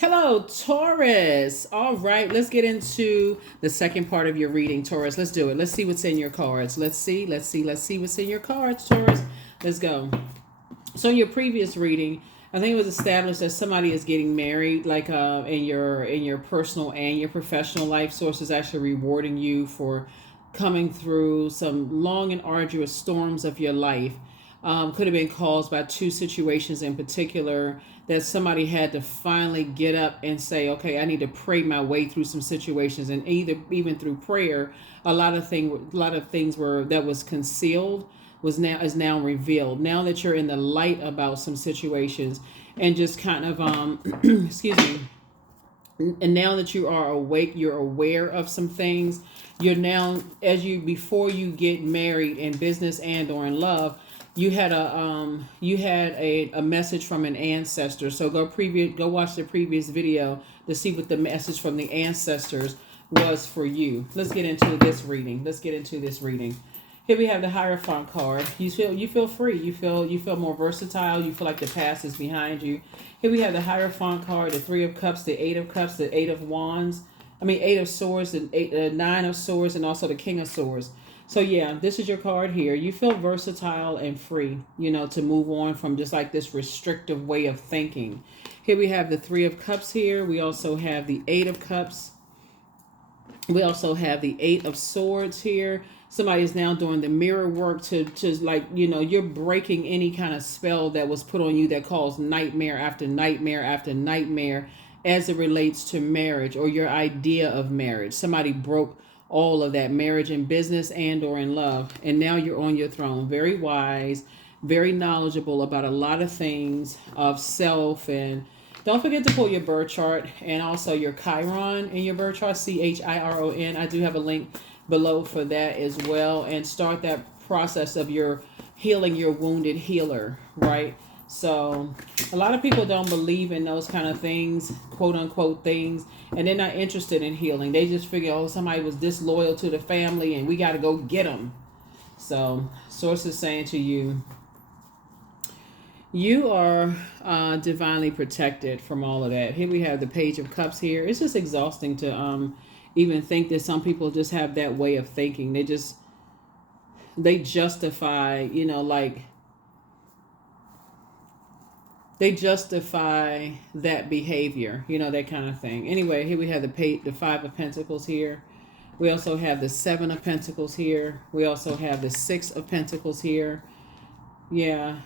Hello, Taurus. All right, let's get into the second part of your reading, Taurus. Let's do it. Let's see what's in your cards. Let's see what's in your cards, Taurus. Let's go. So in your previous reading, I think it was established that somebody is getting married, like in your personal and your professional life. Source is actually rewarding you for coming through some long and arduous storms of your life. Could have been caused by two situations in particular that somebody had to finally get up and say, okay, I need to pray my way through some situations, and even through prayer, a lot of things were that was concealed is now revealed. Now that you're in the light about some situations, and just kind of excuse me, and now that you are awake, you're aware of some things. You're now, as you before you get married in business and or in love, you had a message from an ancestor. So go watch the previous video to see what the message from the ancestors was for you. Let's get into this reading. Here we have the Hierophant card. You feel free. You feel more versatile. You feel like the past is behind you. Here we have the Hierophant card, the Three of Cups, the Eight of Cups, the Eight of Wands. I mean, Eight of Swords, the Nine of Swords, and also the King of Swords. So yeah, this is your card here. You feel versatile and free, to move on from just like this restrictive way of thinking. Here we have the Three of Cups here. We also have the Eight of Cups. We also have the Eight of Swords here. Somebody is now doing the mirror work to like, you're breaking any kind of spell that was put on you that caused nightmare after nightmare after nightmare as it relates to marriage or your idea of marriage. Somebody broke all of that, marriage in business and or in love. And now you're on your throne. Very wise, very knowledgeable about a lot of things of self. And don't forget to pull your birth chart and also your Chiron in your birth chart, Chiron. I do have a link below for that as well. And start that process of your healing your wounded healer, right? So a lot of people don't believe in those kind of things, quote unquote things, and they're not interested in healing. They just figure, oh, somebody was disloyal to the family and we got to go get them. So source is saying to you, you are divinely protected from all of that. Here we have the Page of Cups here. It's just exhausting to even think that some people just have that way of thinking. They justify, they justify that behavior, that kind of thing. Anyway, here we have the Five of Pentacles here. We also have the Seven of Pentacles here. We also have the Six of Pentacles here. Yeah.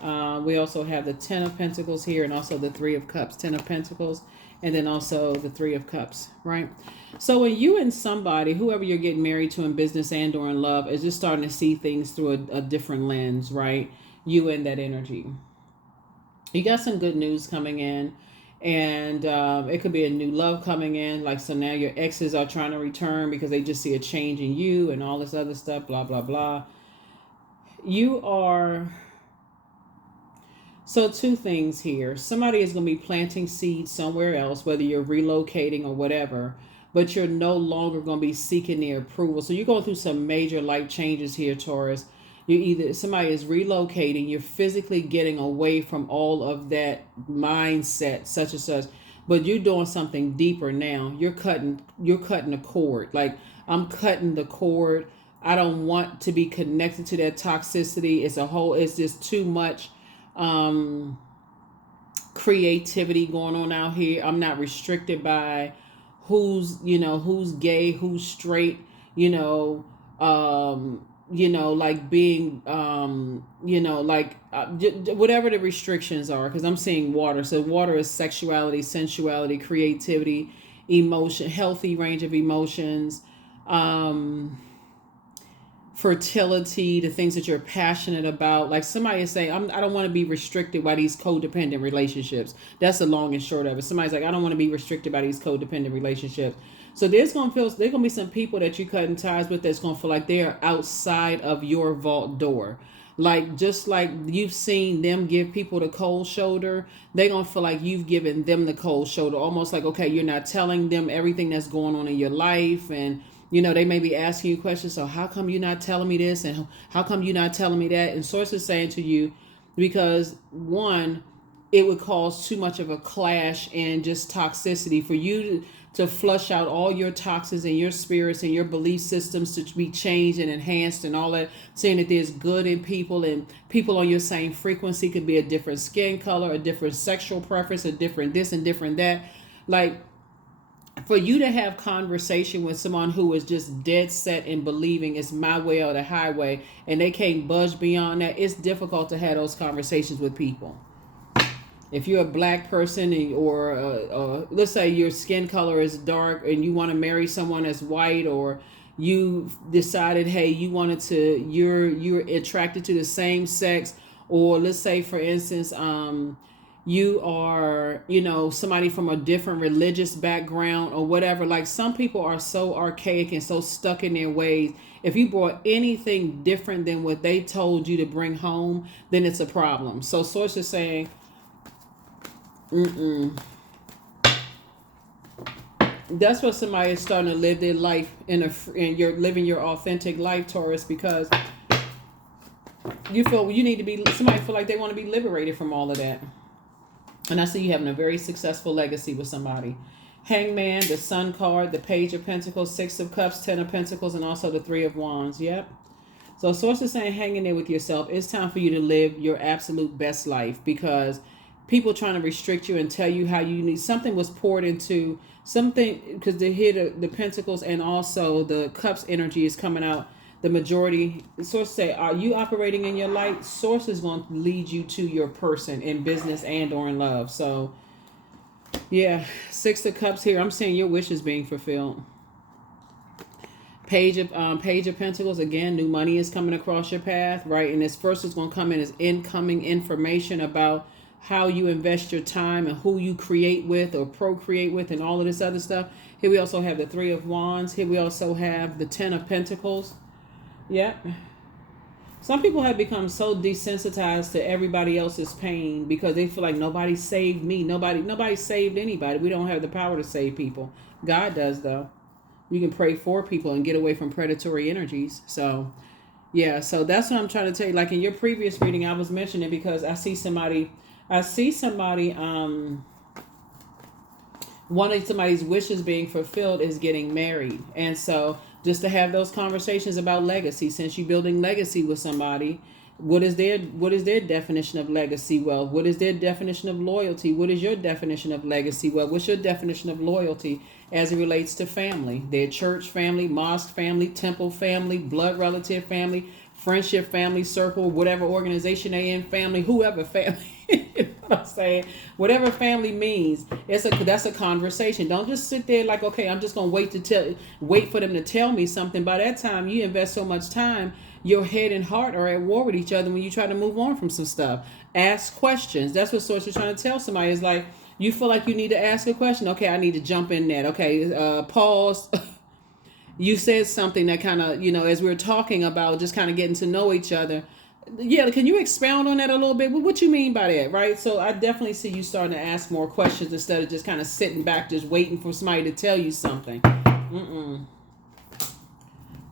We also have the Ten of Pentacles here, and also the Three of Cups. Ten of Pentacles, and then also the Three of Cups, right? So when you and somebody, whoever you're getting married to in business and or in love, is just starting to see things through a different lens, right? You and that energy. You got some good news coming in, and it could be a new love coming in. Like, so now your exes are trying to return because they just see a change in you and all this other stuff, blah, blah, blah. You are... So two things here. Somebody is going to be planting seeds somewhere else, whether you're relocating or whatever, but you're no longer going to be seeking their approval. So you're going through some major life changes here, Taurus. Somebody is relocating, you're physically getting away from all of that mindset, such and such, but you're doing something deeper now. You're cutting the cord. Like, I'm cutting the cord. I don't want to be connected to that toxicity. It's just too much creativity going on out here. I'm not restricted by who's gay, who's straight, like being, whatever the restrictions are, because I'm seeing water. So water is sexuality, sensuality, creativity, emotion, healthy range of emotions, fertility, the things that you're passionate about. Like, somebody is saying, I don't want to be restricted by these codependent relationships. That's the long and short of it. Somebody's like, I don't want to be restricted by these codependent relationships. So there's going to be some people that you cutting ties with that's going to feel like they're outside of your vault door. Like, just like you've seen them give people the cold shoulder, they're going to feel like you've given them the cold shoulder. Almost like, okay, you're not telling them everything that's going on in your life. And, they may be asking you questions. So how come you're not telling me this? And how come you're not telling me that? And Source is saying to you, because one, it would cause too much of a clash and just toxicity for you to flush out all your toxins and your spirits and your belief systems to be changed and enhanced and all that, saying that there's good in people and people on your same frequency. Could be a different skin color, a different sexual preference, a different this and different that. Like, for you to have conversation with someone who is just dead set in believing it's my way or the highway and they can't budge beyond that, it's difficult to have those conversations with people. If you're a black person or let's say your skin color is dark and you want to marry someone that's white, or you decided, hey, you're attracted to the same sex, or let's say, for instance, you are, somebody from a different religious background or whatever. Like, some people are so archaic and so stuck in their ways. If you brought anything different than what they told you to bring home, then it's a problem. So Source is saying, that's what somebody is starting to live their life and you're living your authentic life, Taurus, because you feel you need to be, somebody feel like they want to be liberated from all of that. And I see you having a very successful legacy with somebody. Hangman, the Sun card, the Page of Pentacles, Six of Cups, Ten of Pentacles, and also the Three of Wands. Yep. So Source is saying, hang in there with yourself. It's time for you to live your absolute best life, because people trying to restrict you and tell you how you need, something was poured into something, because the Pentacles and also the Cups energy is coming out. The majority, Source say, are you operating in your light? Source is going to lead you to your person in business and or in love. So yeah, Six of Cups here. I'm seeing your wishes being fulfilled. Page of Pentacles, again, new money is coming across your path, right? And this first is going to come in as incoming information about how you invest your time and who you create with or procreate with and all of this other stuff. Here we also have the Three of Wands. Here we also have the Ten of Pentacles. Yeah. Some people have become so desensitized to everybody else's pain because they feel like nobody saved me. Nobody saved anybody. We don't have the power to save people. God does, though. You can pray for people and get away from predatory energies. So, yeah. So that's what I'm trying to tell you. Like in your previous reading, I was mentioning because I see somebody one of somebody's wishes being fulfilled is getting married. And so just to have those conversations about legacy, since you're building legacy with somebody, what is their definition of legacy wealth? What is their definition of loyalty? What is your definition of legacy wealth? What's your definition of loyalty as it relates to family? Their church family, mosque family, temple family, blood relative family, friendship family, circle, whatever organization they in, family, whoever family. You know what I'm saying? Whatever family means, that's a conversation. Don't just sit there like, okay, I'm just gonna wait for them to tell me something. By that time, you invest so much time, your head and heart are at war with each other when you try to move on from some stuff. Ask questions. That's what Source is trying to tell somebody. Is like, you feel like you need to ask a question. Okay, I need to jump in that. Okay, pause. You said something that kind of, as we were talking about just kind of getting to know each other. Yeah, can you expound on that a little bit? What you mean by that, right? So I definitely see you starting to ask more questions instead of just kind of sitting back, just waiting for somebody to tell you something.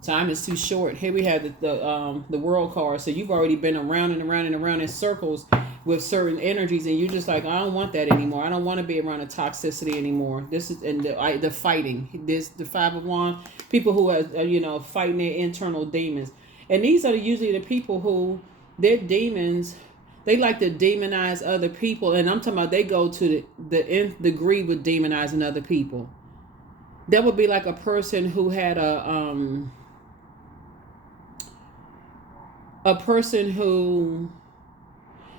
Time is too short. Here we have the World card. So you've already been around and around and around in circles with certain energies, and you're just like, I don't want that anymore. I don't want to be around the toxicity anymore. This is the fighting. This the Five of Wands. People who are fighting their internal demons. And these are usually the people who, their demons, they like to demonize other people. And I'm talking about they go to the nth degree with demonizing other people. That would be like a person who had a person who,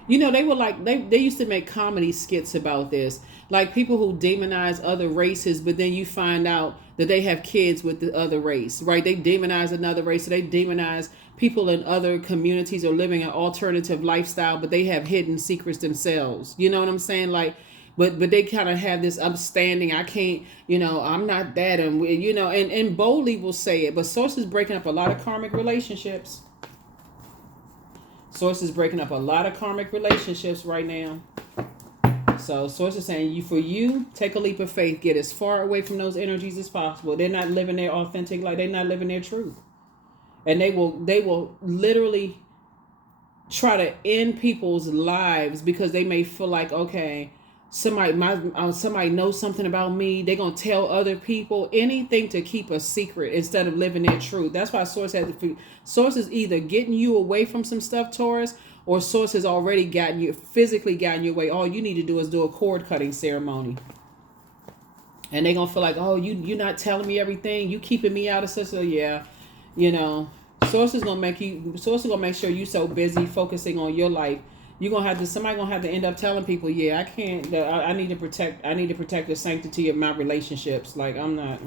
they were like, they used to make comedy skits about this. Like people who demonize other races, but then you find out that they have kids with the other race, right? They demonize another race. So they demonize people in other communities or living an alternative lifestyle, but they have hidden secrets themselves. You know what I'm saying? Like, but they kind of have this upstanding, I can't, I'm not that. And boldly will say it. But Source is breaking up a lot of karmic relationships. Source is breaking up a lot of karmic relationships right now. So Source is saying, for you, take a leap of faith. Get as far away from those energies as possible. They're not living their authentic life. They're not living their truth. And they will literally try to end people's lives because they may feel like, okay, somebody knows something about me. They're gonna tell other people anything to keep a secret instead of living their truth. That's why Source is either getting you away from some stuff, Taurus, or Source has already physically gotten you away. All you need to do is do a cord cutting ceremony. And they're gonna feel like, oh, you're not telling me everything. You keeping me out of such a, yeah, you know. Source is gonna make sure you so busy focusing on your life. You're gonna have to, somebody gonna have to end up telling people, yeah, I can't, I need to protect the sanctity of my relationships. Like, I'm not,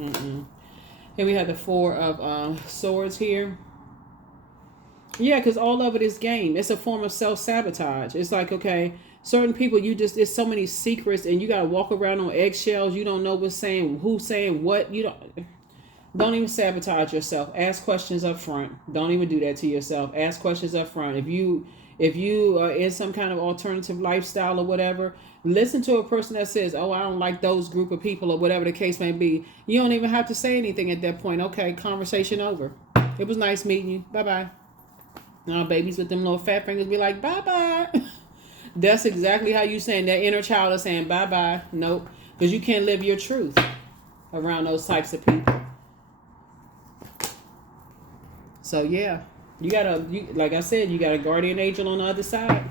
Here we have the Four of Swords here. Yeah, because all of it is game. It's a form of self-sabotage. It's like, okay, certain people, it's so many secrets and you got to walk around on eggshells. You don't know who's saying what. Don't even sabotage yourself. Ask questions up front. Don't even do that to yourself. Ask questions up front. If you are in some kind of alternative lifestyle or whatever, listen to a person that says, oh, I don't like those group of people or whatever the case may be. You don't even have to say anything at that point. Okay, conversation over. It was nice meeting you. Bye-bye. Now babies with them little fat fingers be like, bye-bye. That's exactly how you saying that inner child is saying bye-bye. Nope. Because you can't live your truth around those types of people. So yeah, like I said, you got a guardian angel on the other side.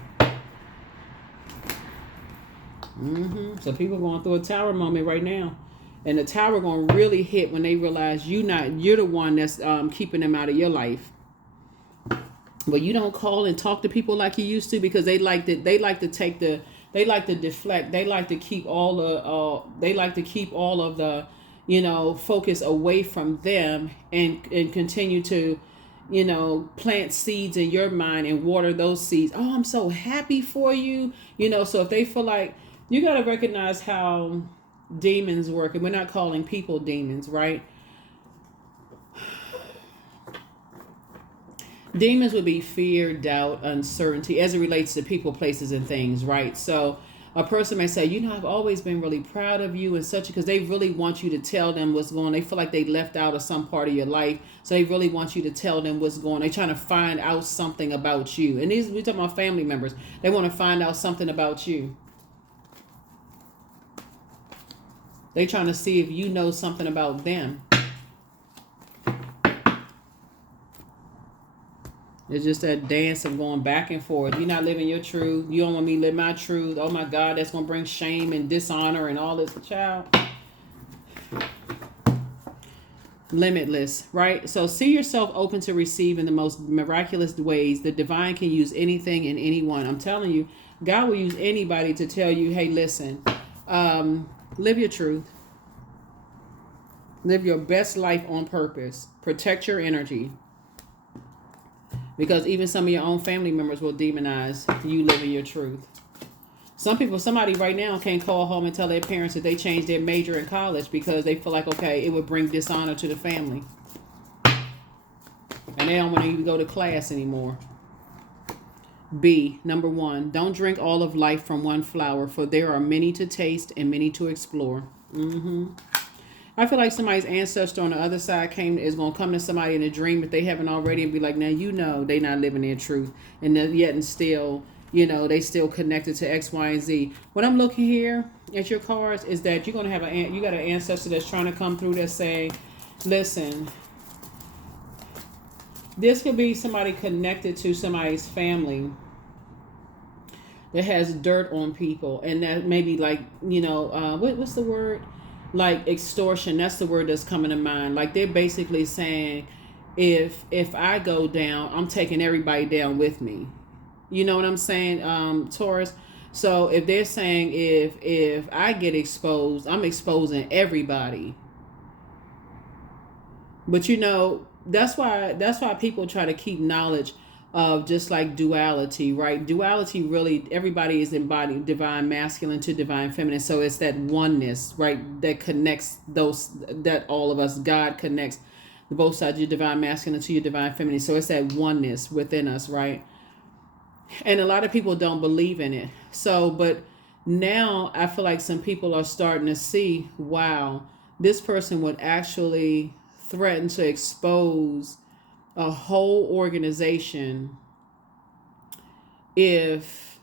So people going through a tower moment right now. And the tower going to really hit when they realize you're the one that's keeping them out of your life. But you don't call and talk to people like you used to because they like to deflect. They like to keep all of the focus away from them and continue to plant seeds in your mind and water those seeds. Oh, I'm so happy for you. So if they feel like, you got to recognize how demons work, and we're not calling people demons, right? Demons would be fear, doubt, uncertainty as it relates to people, places, and things, right? So a person may say, I've always been really proud of you and such, because they really want you to tell them what's going on. They feel like they left out of some part of your life. So they really want you to tell them what's going on. They're trying to find out something about you. And we're talking about family members. They want to find out something about you. They're trying to see if you know something about them. It's just that dance of going back and forth. You're not living your truth. You don't want me to live my truth. Oh my God, that's going to bring shame and dishonor and all this. Child. Limitless, right? So see yourself open to receive in the most miraculous ways. The divine can use anything and anyone. I'm telling you, God will use anybody to tell you, hey, listen, live your truth. Live your best life on purpose. Protect your energy. Because even some of your own family members will demonize you living your truth. Somebody right now can't call home and tell their parents that they changed their major in college because they feel like, okay, it would bring dishonor to the family. And they don't want to even go to class anymore. B, number 1, don't drink all of life from one flower, for there are many to taste and many to explore. I feel like somebody's ancestor on the other side is going to come to somebody in a dream if they haven't already and be like, now they not living their truth. And yet and still, they still connected to X, Y, and Z. What I'm looking here at your cards is that you're going to have you got an ancestor that's trying to come through that's saying, listen, this could be somebody connected to somebody's family that has dirt on people. And that maybe like, what's the word? Like extortion, that's the word that's coming to mind. Like they're basically saying, if I go down, I'm taking everybody down with me. You know what I'm saying, Taurus? So if they're saying if I get exposed, I'm exposing everybody. But that's why people try to keep knowledge of just like duality, right? Duality, really, everybody is embodied divine masculine to divine feminine. So it's that oneness, right? That connects that all of us, God connects both sides, your divine masculine to your divine feminine. So it's that oneness within us, right? And a lot of people don't believe in it. So, but now I feel like some people are starting to see, wow, this person would actually threaten to expose a whole organization if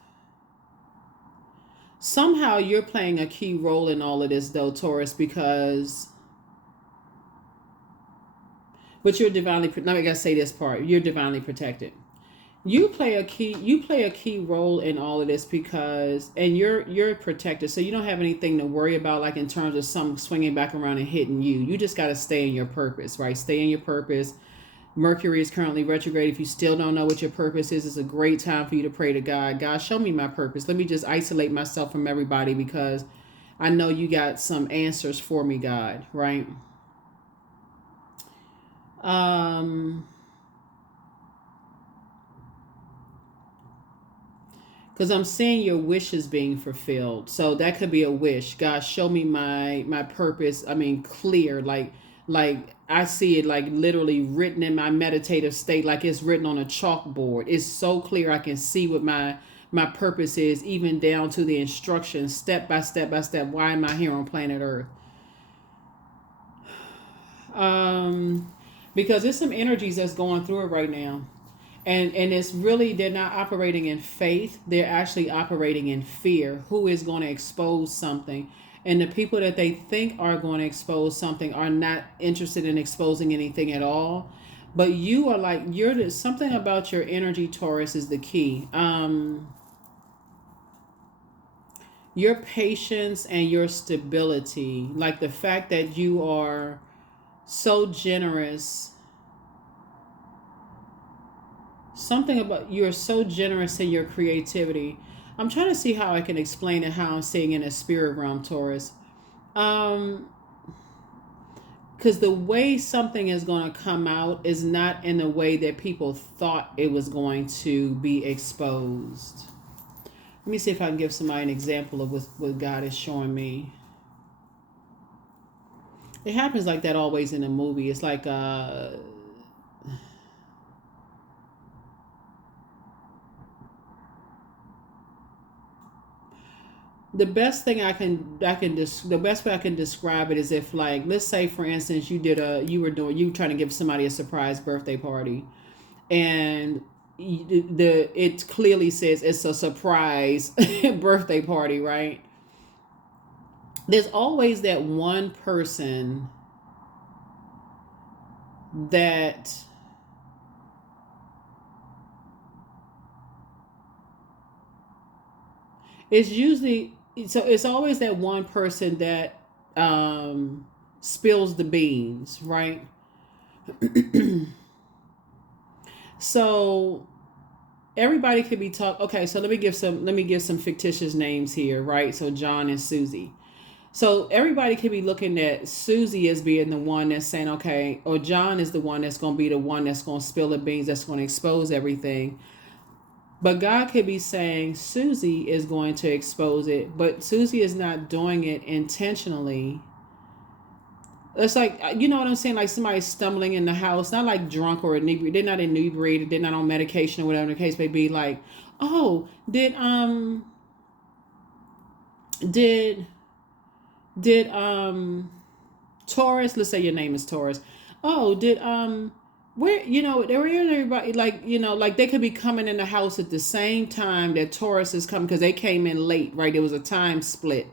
somehow you're playing a key role in all of this, though, Taurus, because, but you're divinely, now I gotta say this part, you're divinely protected. You play a key role in all of this because, and you're protected, so you don't have anything to worry about, like in terms of some swinging back around and hitting you. You just got to stay in your purpose, right? Stay in your purpose. Mercury is currently retrograde. If you still don't know what your purpose is, it's a great time for you to pray to God. God, show me my purpose. Let me just isolate myself from everybody because I know you got some answers for me, God, right? Because I'm seeing your wishes being fulfilled. So that could be a wish. God, show me my purpose. I mean, clear, like I see it like literally written in my meditative state, like it's written on a chalkboard. It's so clear I can see what my purpose is, even down to the instructions, step by step by step. Why am I here on planet Earth? Because there's some energies that's going through it right now. And it's really, they're not operating in faith. They're actually operating in fear. Who is going to expose something? And the people that they think are going to expose something are not interested in exposing anything at all. But you are like, something about your energy, Taurus, is the key. Your patience and your stability, like the fact that you are so generous. Something about, you're so generous in your creativity. I'm trying to see how I can explain it, how I'm seeing in a spirit realm, Taurus. Because the way something is going to come out is not in the way that people thought it was going to be exposed. Let me see if I can give somebody an example of what God is showing me. It happens like that always in a movie. It's like the best way I can describe it is if, like, let's say for instance you were trying to give somebody a surprise birthday party, and it clearly says it's a surprise birthday party, right? There's always that one person that it's always that one person that spills the beans, right? So everybody could be okay, so let me give some fictitious names here, right? So John and Susie. So everybody could be looking at Susie as being the one that's saying, okay, or John is the one that's going to be the one that's going to spill the beans, that's going to expose everything. But God could be saying Susie is going to expose it, but Susie is not doing it intentionally. It's like, you know what I'm saying? Like somebody stumbling in the house, not like drunk or inebriated. They're not inebriated. They're not on medication or whatever the case may be. Like, oh, did Taurus, let's say your name is Taurus. Oh, did where, where everybody, like, like they could be coming in the house at the same time that Taurus is coming because they came in late, right? There was a time split.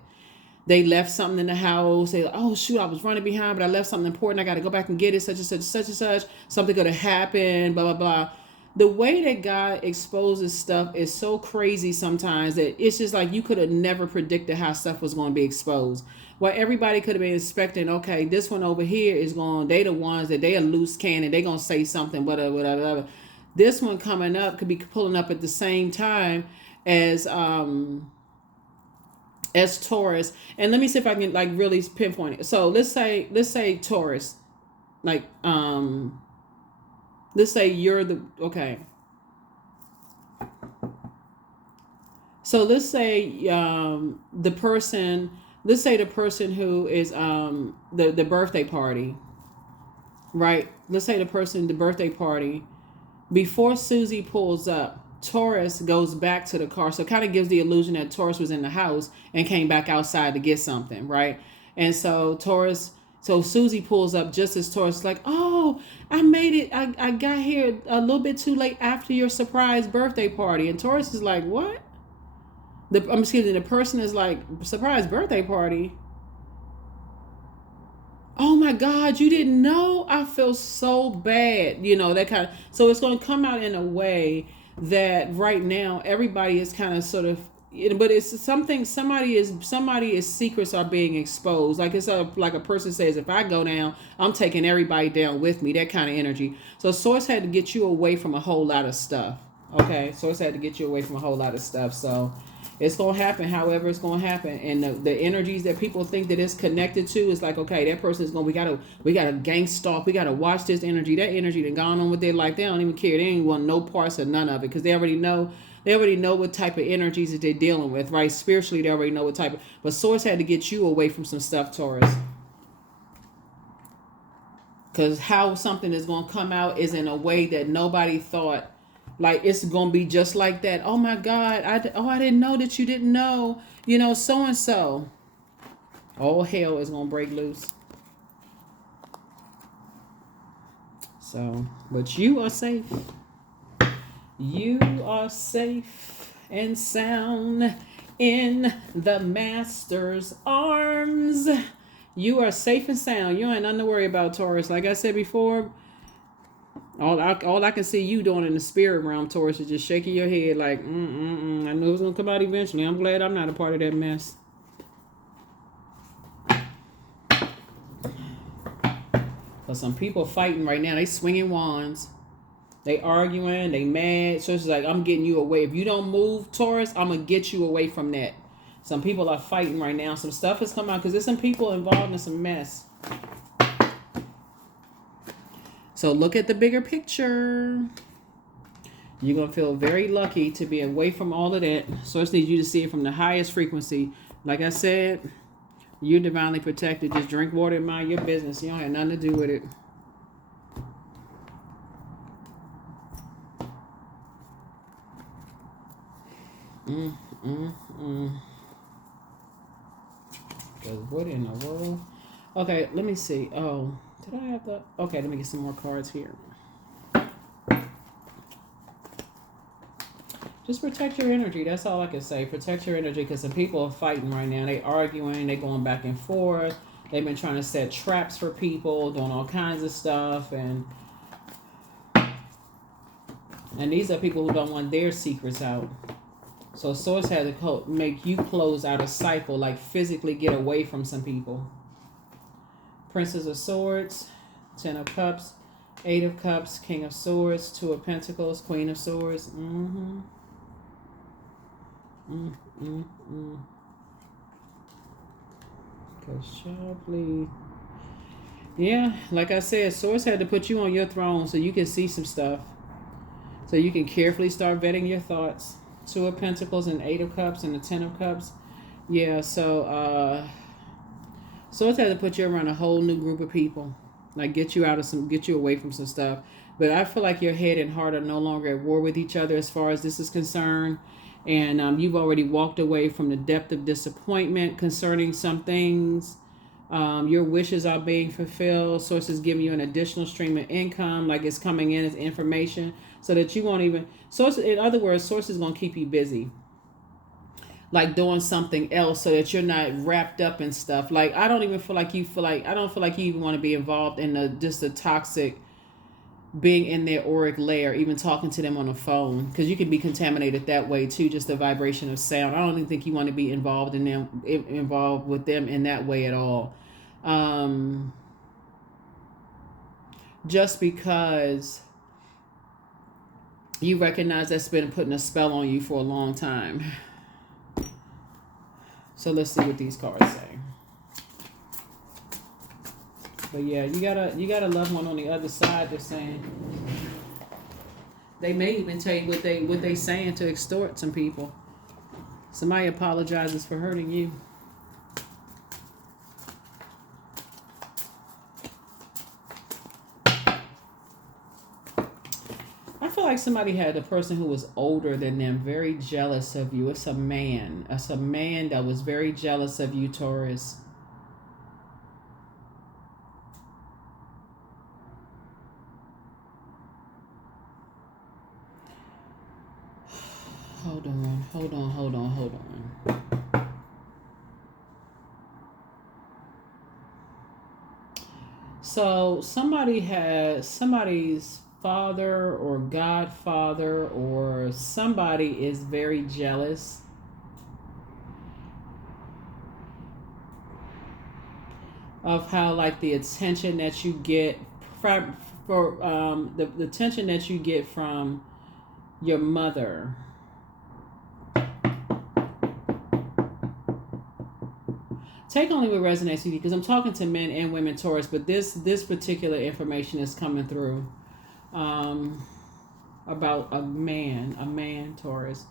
They left something in the house. They, oh shoot, I was running behind, but I left something important. I got to go back and get it. Such and such, such and such. Something could have happened. Blah blah blah. The way that God exposes stuff is so crazy sometimes that it's just like you could have never predicted how stuff was going to be exposed. Well, everybody could have been expecting, okay, this one over here is going, they the ones that they a loose cannon, they going to say something, whatever. This one coming up could be pulling up at the same time as Taurus. And let me see if I can like really pinpoint it. So let's say Taurus, like, let's say you're okay. So let's say the person who is the birthday party, right? Let's say the birthday party, before Susie pulls up, Taurus goes back to the car. So it kind of gives the illusion that Taurus was in the house and came back outside to get something, right? And so Taurus, So Susie pulls up just as Taurus like, oh, I made it. I got here a little bit too late after your surprise birthday party. And Taurus is like, what? The person is like, surprise birthday party? Oh my God, you didn't know? I feel so bad. That kind of, so it's going to come out in a way that right now everybody is kind of sort of, but it's something, somebody's secrets are being exposed. Like like a person says, if I go down, I'm taking everybody down with me, that kind of energy. So Source had to get you away from a whole lot of stuff. Okay. Source had to get you away from a whole lot of stuff. So it's going to happen however it's going to happen. And the energies that people think that it's connected to is like, okay, that person is going, we got to gang stalk. We got to watch this energy. That energy that gone on with their life. They don't even care. They ain't want no parts of none of it because they already know what type of energies that they're dealing with, right? Spiritually, they already know what type of, but Source had to get you away from some stuff, Taurus. Because how something is going to come out is in a way that nobody thought. Like it's gonna be just like that. Oh my God! I didn't know that you didn't know. So and so. All hell is gonna break loose. So, but you are safe. You are safe and sound in the Master's arms. You are safe and sound. You ain't nothing to worry about, Taurus. Like I said before. All I can see you doing in the spirit realm, Taurus, is just shaking your head like, I knew it was going to come out eventually. I'm glad I'm not a part of that mess. But some people fighting right now. They swinging wands. They arguing. They mad. So it's like, I'm getting you away. If you don't move, Taurus, I'm going to get you away from that. Some people are fighting right now. Some stuff has come out because there's some people involved in some mess. So look at the bigger picture. You're going to feel very lucky to be away from all of that. Source needs you to see it from the highest frequency. Like I said, you're divinely protected. Just drink water and mind your business. You don't have nothing to do with it. Because what in the world? Okay, let me see. Oh, did I have the... Okay, let me get some more cards here. Just protect your energy. That's all I can say. Protect your energy because some people are fighting right now. They arguing. They going back and forth. They've been trying to set traps for people, doing all kinds of stuff. And these are people who don't want their secrets out. So Source had to make you close out a cycle, like physically get away from some people. Princess of Swords, 10 of Cups, 8 of Cups, King of Swords, 2 of Pentacles, Queen of Swords. Sharply. Yeah, like I said, Source had to put you on your throne so you can see some stuff. So you can carefully start vetting your thoughts. 2 of Pentacles and 8 of Cups and the 10 of Cups. Yeah, so Source had to put you around a whole new group of people. Like get you away from some stuff. But I feel like your head and heart are no longer at war with each other as far as this is concerned. And you've already walked away from the depth of disappointment concerning some things. Your wishes are being fulfilled. Source is giving you an additional stream of income, like it's coming in as information, so that you won't even... Source, in other words, Source is going to keep you busy. Like doing something else so that you're not wrapped up in stuff. Like, I don't feel like you even want to be involved in the toxic... being in their auric layer, even talking to them on the phone, because you can be contaminated that way too, just the vibration of sound. I don't even think you want to be involved with them in that way at all. Just because you recognize that's been putting a spell on you for a long time. So let's see what these cards say. But yeah, you got a loved one on the other side that's saying, they may even tell you what they saying to extort some people. Somebody apologizes for hurting you. I feel like somebody had a person who was older than them very jealous of you. It's a man. It's a man that was very jealous of you, Taurus. Hold on. So somebody's father or godfather or somebody is very jealous of how like the attention that you get the attention that you get from your mother. Take only what resonates with you, because I'm talking to men and women Taurus, but this particular information is coming through about a man Taurus.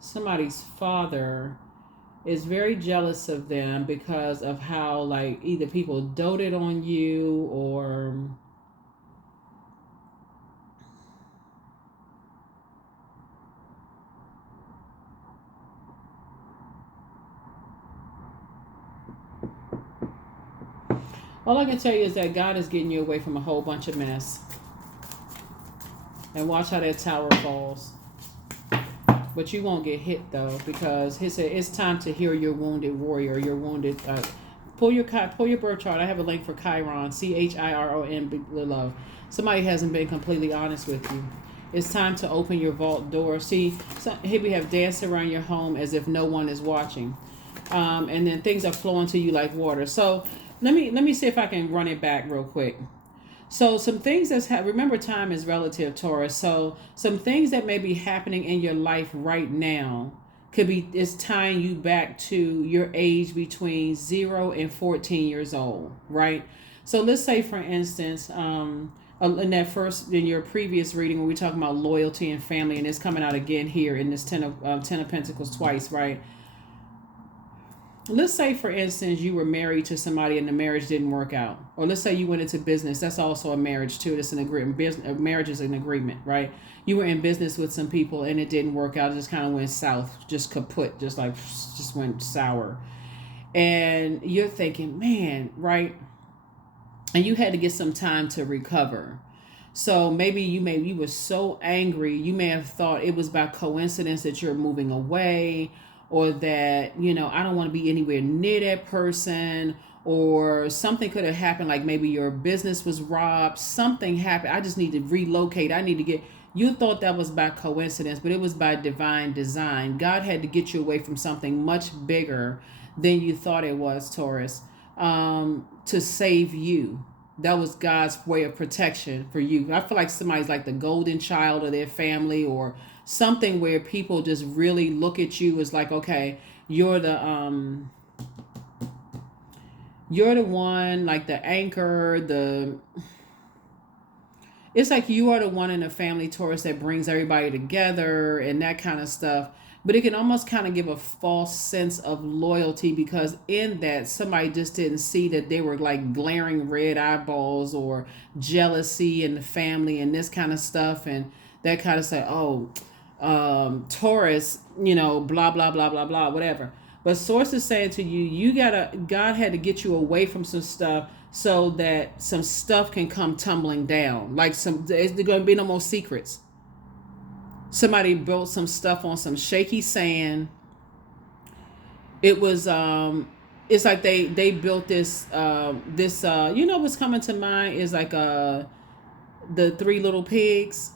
Somebody's father is very jealous of them because of how like either people doted on you or all I can tell you is that God is getting you away from a whole bunch of mess. And watch how that tower falls. But you won't get hit though, because he said it's time to heal your wounded warrior, your wounded. Pull your birth chart. I have a link for Chiron, Chiron below. Somebody hasn't been completely honest with you. It's time to open your vault door. See, here we have dancing around your home as if no one is watching, and then things are flowing to you like water. So let me see if I can run it back real quick. So some things remember time is relative, Taurus. So some things that may be happening in your life right now is tying you back to your age between 0 and 14 years old, right? So let's say, for instance, in your previous reading when we talking about loyalty and family, and it's coming out again here in this Ten of Pentacles twice, right? Let's say, for instance, you were married to somebody and the marriage didn't work out. Or let's say you went into business. That's also a marriage too. That's an agreement. Marriage is an agreement, right? You were in business with some people and it didn't work out. It just kind of went south, just kaput, just went sour. And you're thinking, man, right? And you had to get some time to recover. So maybe you were so angry, you may have thought it was by coincidence that you're moving away, or that, I don't want to be anywhere near that person, or something could have happened, like maybe your business was robbed, something happened, I just need to relocate, you thought that was by coincidence, but it was by divine design. God had to get you away from something much bigger than you thought it was, Taurus, to save you. That was God's way of protection for you. I feel like somebody's like the golden child of their family, or something where people just really look at you as like, okay, you're the one, like the anchor, it's like you are the one in the family, Taurus, that brings everybody together and that kind of stuff. But it can almost kind of give a false sense of loyalty, because in that somebody just didn't see that they were like glaring red eyeballs or jealousy in the family and this kind of stuff, and that kind of say, oh, Taurus, blah, blah, blah, blah, blah, whatever. But source is saying to you, God had to get you away from some stuff so that some stuff can come tumbling down. Like there's going to be no more secrets. Somebody built some stuff on some shaky sand. It was, it's like they built this, what's coming to mind is like, the Three Little Pigs.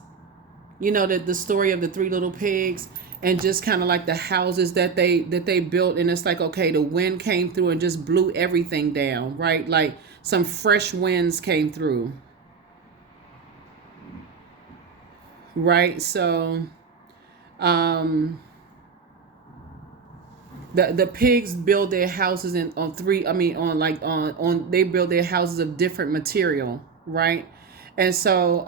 The story of the Three Little Pigs, and just kind of like the houses that they built, and it's like, okay, the wind came through and just blew everything down, right? Like some fresh winds came through, right? So the pigs build their houses they build their houses of different material, right? And so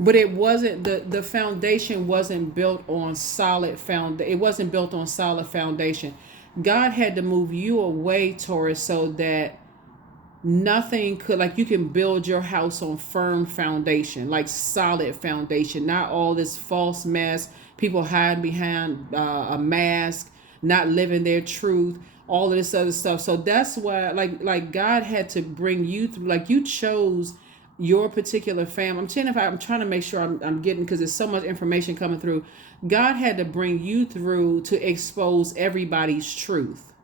but it wasn't, the foundation wasn't built on solid it wasn't built on solid foundation. God had to move you away, Taurus, so that nothing could, like, you can build your house on firm foundation, like solid foundation, not all this false mess, people hiding behind a mask, not living their truth, all of this other stuff. So that's why, like God had to bring you through. Like you chose your particular family. I'm trying to make sure I'm getting, because there's so much information coming through. God had to bring you through to expose everybody's truth.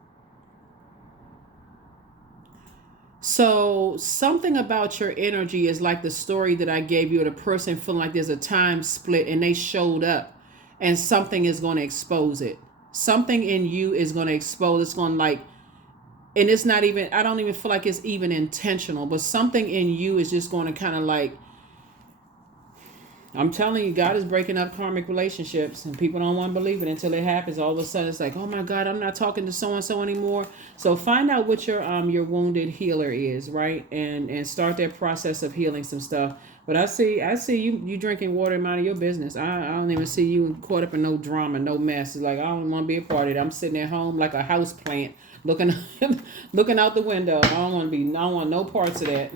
So something about your energy is like the story that I gave you of the person feeling like there's a time split and they showed up and something is going to expose it. Something in you is going to expose. It's going to like, and it's not even, I don't even feel like it's even intentional, but something in you is just going to kind of like, I'm telling you, God is breaking up karmic relationships, and people don't want to believe it until it happens. All of a sudden, it's like, oh my God, I'm not talking to so and so anymore. So find out what your wounded healer is, right, and start that process of healing some stuff. But I see you drinking water and minding your business. I don't even see you caught up in no drama, no mess. It's like I don't want to be a part of it. I'm sitting at home like a house plant, looking looking out the window. I don't want no parts of that.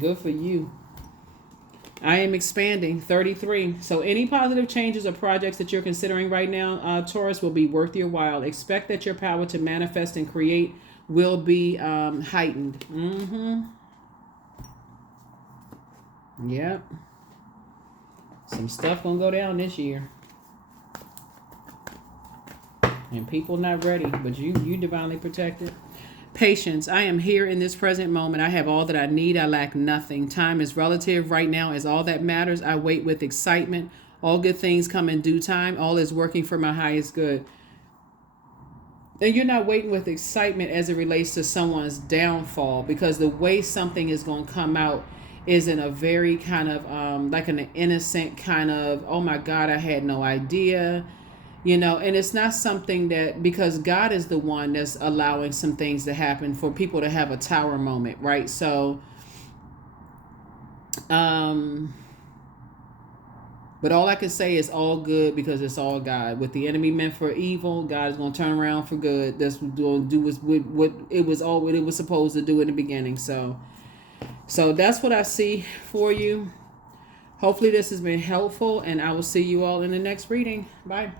Good for you. I am expanding. 33. So any positive changes or projects that you're considering right now, Taurus, will be worth your while. Expect that your power to manifest and create will be heightened. Yep. Some stuff gonna go down this year. And people not ready, but you divinely protected. Patience. I am here in this present moment. I have all that I need. I lack nothing. Time is relative. Right now is all that matters. I wait with excitement. All good things come in due time. All is working for my highest good. And you're not waiting with excitement as it relates to someone's downfall, because the way something is going to come out is in a very kind of like an innocent kind of, oh my God, I had no idea. And it's not something that, because God is the one that's allowing some things to happen for people to have a tower moment, right? So, but all I can say is all good, because it's all God. What the enemy meant for evil, God is going to turn around for good. That's going to do what it was supposed to do in the beginning. So that's what I see for you. Hopefully this has been helpful, and I will see you all in the next reading. Bye.